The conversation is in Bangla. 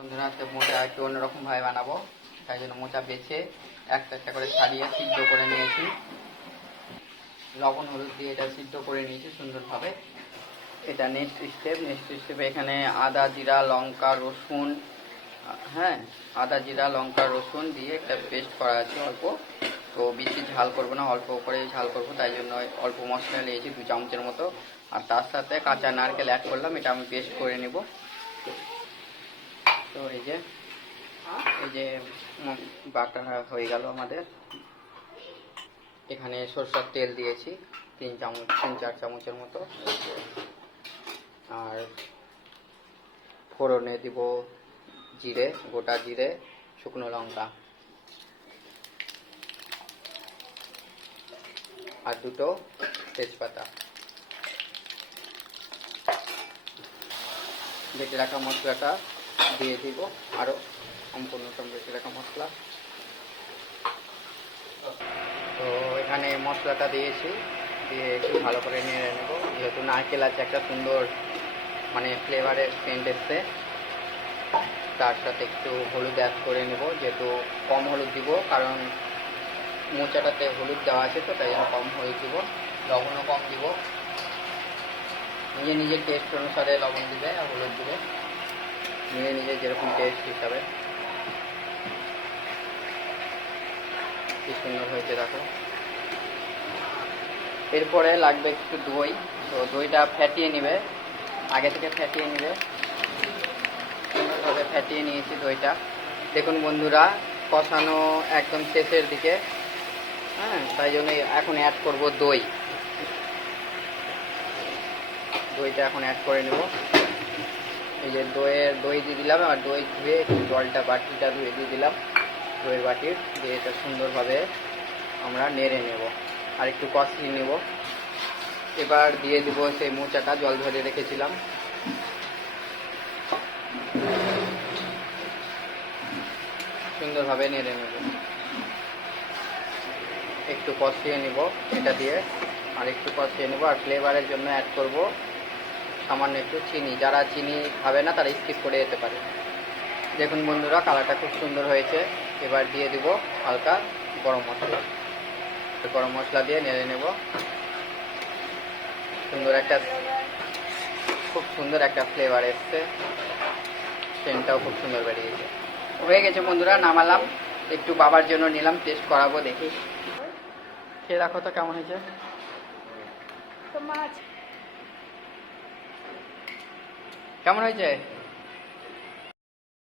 বন্ধুরা, তো মোচা একটু অন্যরকম ভাবে বানাবো, তাই জন্য মোচা বেছে একটা একটা করে ছাড়িয়ে সিদ্ধ করে নিয়েছি। লবণ হলুদ দিয়ে এটা সিদ্ধ করে নিয়েছি সুন্দরভাবে। এটা নেক্সট স্টেপে এখানে আদা জিরা লঙ্কা রসুন, হ্যাঁ, আদা জিরা লঙ্কা রসুন দিয়ে একটা পেস্ট করা আছে অল্প। তো বেশি ঝাল করবো না, অল্প করে ঝাল করবো, তাই জন্য অল্প মশলা নিয়েছি 2 চামচের মতো। আর তার সাথে কাঁচা নারকেল অ্যাড করলাম, এটা আমি পেস্ট করে নেব। তো এই যে বাটা হয়ে গেল আমাদের। এখানে সরষের তেল দিয়েছি 3-4 চামচের মতো। আর ফোড়নে দিব জিরে, গোটা জিরে, শুকনো লঙ্কা আর 2টো তেজপাতা। বেটে রাখা মশলাটা দিয়ে দিব, আরও সম্পূর্ণ বেটে রাখা মশলা। তো এখানে মশলাটা দিয়েছি, দিয়ে একটু ভালো করে নেড়ে নেব। যেহেতু নারকেল আছে, একটা সুন্দর মানে ফ্লেভারের সেন্ট এসছে। তার সাথে একটু হলুদ অ্যাড করে নেব, যেহেতু কম হলুদ দিব, কারণ মোচাটাতে হলুদ দেওয়া আছে, তো তাই জন্য কম হলুদ দিব। লবণও কম দিব, নিজের টেস্ট অনুসারে লবণ দিবে আর হলুদ দিবে, নিজের যেরকম টেস্ট হিসাবে। কি সুন্দর হয়েছে দেখো। এরপরে লাগবে একটু দই। তো দইটা ফ্যাটিয়ে নেবে, আগে থেকে ফ্যাটিয়ে নেবে। সুন্দরভাবে ফ্যাটিয়ে নিয়েছি দইটা। দেখুন বন্ধুরা, কষানো একদম শেষের দিকে, হ্যাঁ, তাই জন্য এখন অ্যাড করব দইটা এখন অ্যাড করে নেব। এই যে দই দিয়ে দিলাম, আর দই ধুয়ে জলটা বাটিটা ধুয়ে দিয়ে দিলাম, দইয়ের বাটির দিয়ে এটা সুন্দরভাবে আমরা নেড়ে নেব আর একটু কষিয়ে নেব। এবার দিয়ে দিব সেই মোচাটা জল ধরে রেখেছিলাম। সুন্দরভাবে নেড়ে নেব, একটু কষিয়ে নেব এটা দিয়ে, আর একটু কষিয়ে নেব। আর ফ্লেভারের জন্য অ্যাড করব সামান্য একটু চিনি। যারা চিনি খাবে না তারা স্কিপ করে যেতে পারে। দেখুন বন্ধুরা, কালারটা খুব সুন্দর হয়েছে। এবার দিয়ে দিব হালকা গরম মশলা দিয়ে নেড়ে নেব। খুব সুন্দর একটা ফ্লেভার এসছে, সেন্টটাও খুব সুন্দর বেরিয়েছে। হয়ে গেছে বন্ধুরা, নামালাম। একটু বাবার জন্য নিলাম, টেস্ট করাবো, দেখি খেয়ে রাখো তো কেমন হয়েছে। কেমন হয়েছে?